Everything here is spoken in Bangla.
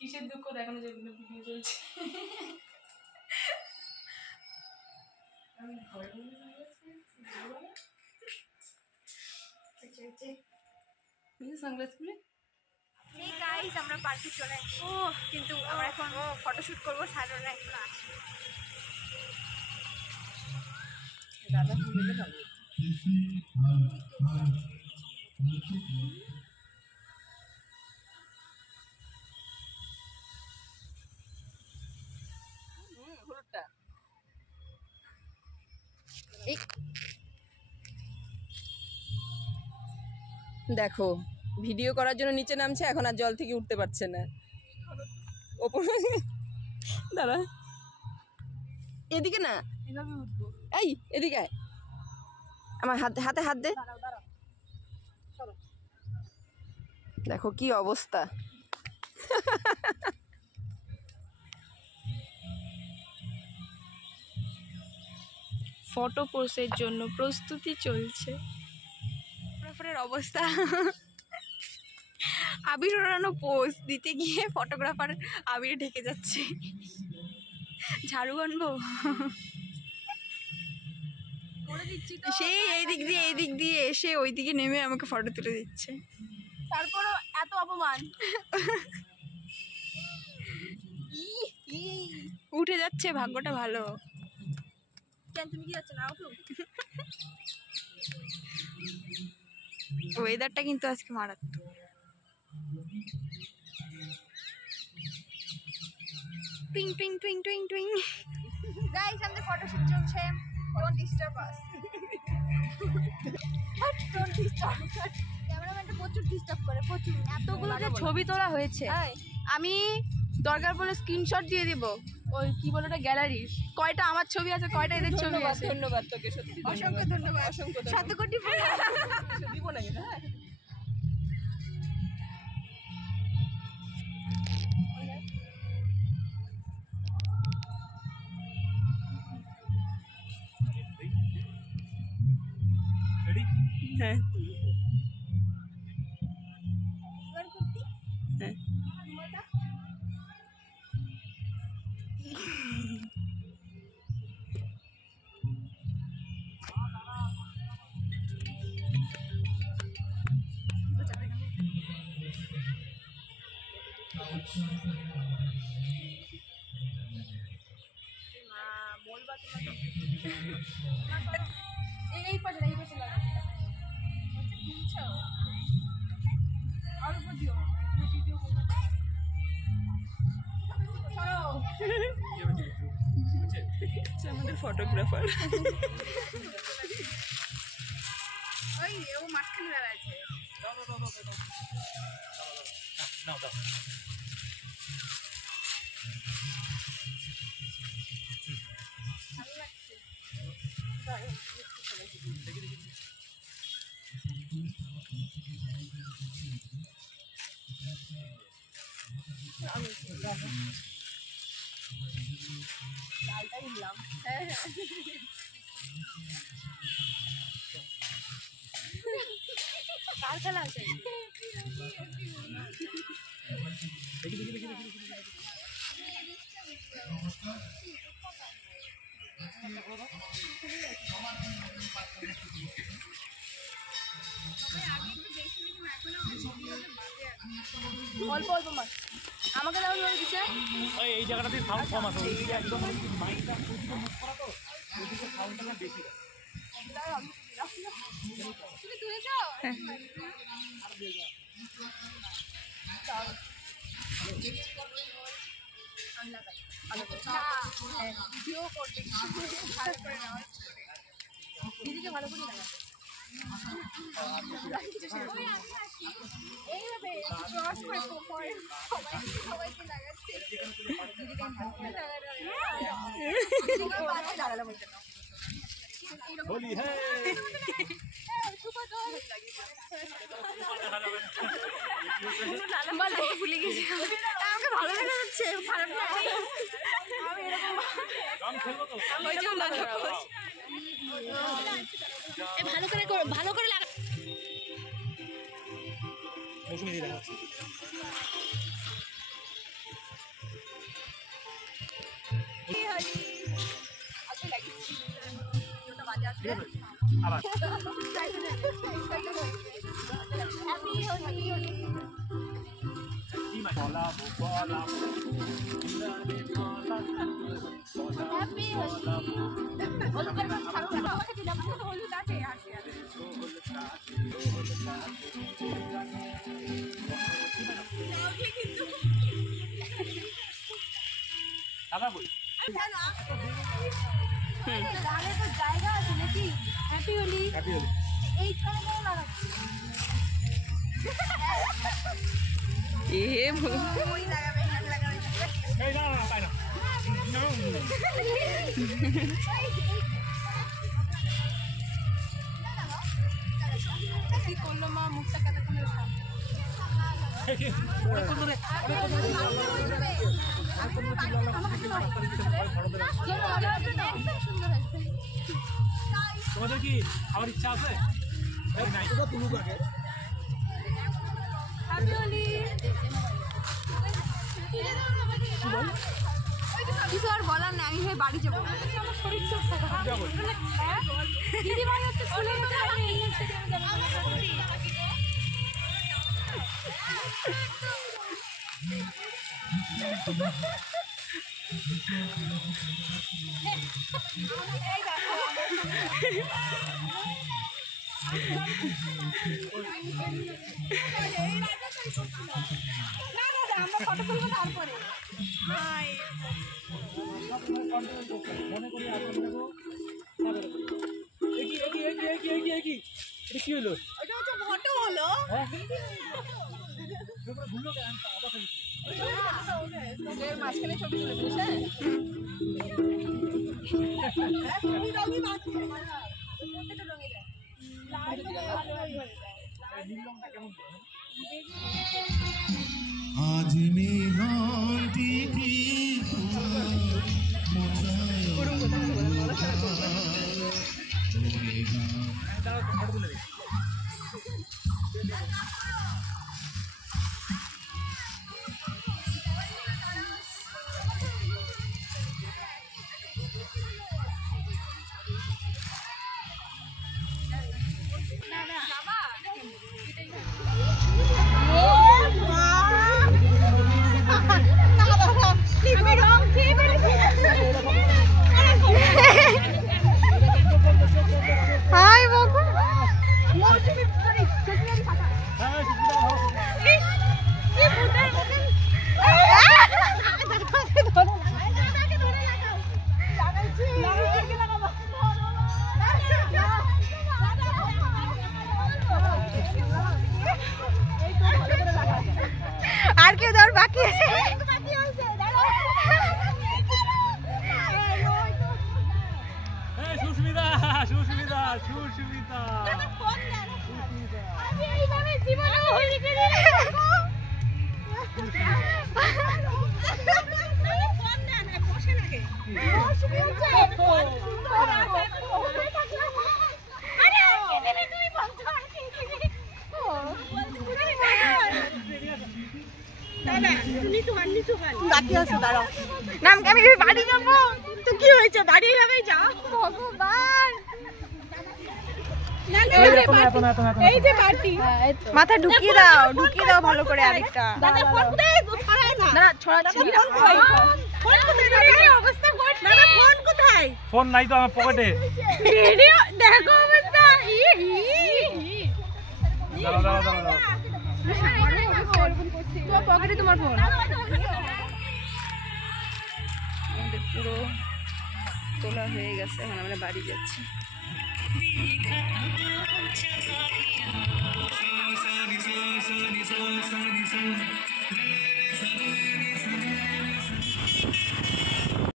কিসের দুঃখ দেখানো যেগুলো ভিডিও চলছে। আমি ঘরে সানগ্লাস খুলে এই গাইস আমরা পার্কে চলে আসছি। কিন্তু আমরা এখন ফটোশুট করবো, স্যাররা এখন আসবে। দাদা খুলে ভালো হলুদটা দেখো ভিডিও করার জন্য নিচে নামছে, এখন আর জল থেকে উঠতে পারছে না। ওপরে দাঁড়া, এদিকে না, এভাবে উঠবো। এই এদিকে আয়, আমার হাতে হাতে হাত দে। দেখো কি অবস্থা। ফটো পোস্টের জন্য প্রস্তুতি চলছে। ফটোগ্রাফারের অবস্থা, আবির ওড়ানো পোজ দিতে গিয়ে ফটোগ্রাফার আবির ঢেকে যাচ্ছে। ঝাড়ু আনবো, সেই এই দিক দিয়ে এসে ওই দিকে নেমে আমাকে ফটো তুলে দিচ্ছে। তারপরও এত অপমান। উঠে যাচ্ছে, ভাগ্যটা ভালো। কেন তুমি কি যাচ্ছ না? ওয়েদারটা কিন্তু আজকে মারাত্মক। টুইং টুইং টুইং টুইং টুইং। গাইস আমাদের ফটোশুট চলছে, don't disturb us. Don't disturb. ক্যামেরাম্যানটা প্রচুর ডিস্টার্ব করে, প্রচুর। এতগুলো যে ছবি তোলা হয়েছে, আমি দরকার বলে স্ক্রিনশট দিয়ে দিব। ওই কি বলে ওটা, গ্যালারি। কয়টা আমার ছবি আছে, কয়টা এদের ছবি আছে। ধন্যবাদ তোকে, সত্যি অসংখ্য ধন্যবাদ। অসংখ্য 7 কোটি দিব না কিন্তু। হ্যাঁ হ্যাঁ হ্যাঁ এই পাশে লাগা অল্প দিও, আমাদের ফটোগ্রাফার। ওই ও মাঝখানে দাঁড়া আছে। ডালটা দিলাম। হ্যাঁ হ্যাঁ কার খেলা আছে? অল্প অল্প মাছ আমাকে দাও দিচ্ছে। এই জায়গাটাতে সাউন্ড কম আছে, ওইদিকে একদম মাইকটা ওইদিকে মুখ করা তো, ওইদিকে সাউন্ডটা বেশি হয়। তুমি তুলেছ? দিদিকে ভালো করে লাগা এইভাবে ক্রস করে সবাইকে লাগাচ্ছে। দিদিকে ভালো করে লাগালাম বলতে না। বলি হ্যাঁ ভুলে গেছি, আমাকে ভালো লেগে যাচ্ছে, খারাপ লাগে। ভালো করে লাগা। ঠিক আছে আবার কি মানে বলাবো দাদা বলি জায়গা আছে নাকি? হ্যাপি হোলি। হ্যাপি হলি এইখানে কেন লাগাচ্ছি? এ ভগবান। এই না না তাই না কি করলো মা? মুখটা কাটা করে তোমাদের কি আমার ইচ্ছা আছে নাই কিছু আর বলার নেই, আমি হয়ে বাড়ি যাবো। দিদি ভাই হচ্ছে স্কুলে আমরা ফটো তুলবো তারপরে। মনে করি এটা কি হলো ওটা হচ্ছে ফটো হলো। ভুললো কেন মাঝখানে ছবি তুলেছিস आज मेघाटी की আর কেউ দেওয়ার বাকি আছে? সুস্মিতা সুস্মিতা সুস্মিতা বাকি আছে দাঁড়াও। নাম আমি বাড়ি যাবো। তো কি হয়েছে? বাড়ি যাবে, যাও। ভগবান, এই যে বাটি মাথা ঢুকিয়ে দাও, ঢুকিয়ে দাও ভালো করে আরেকটা। দাদা ফোন কোথায়? ছড়ায় না। না ছড়াচ্ছি। ফোন কোথায়? ফোন কোথায় দাদা? এই অবস্থা করছে। দাদা ফোন কোথায়? ফোন নাই তো আমার পকেটে। ভিডিও দেখো অবস্থা। দাঁড়াও দাঁড়াও দাঁড়াও তোমার পকেটে তোমার ফোন। আমাদের পুরো তোলা হয়ে গেছে, এখন আমরা বাড়ি যাচ্ছি।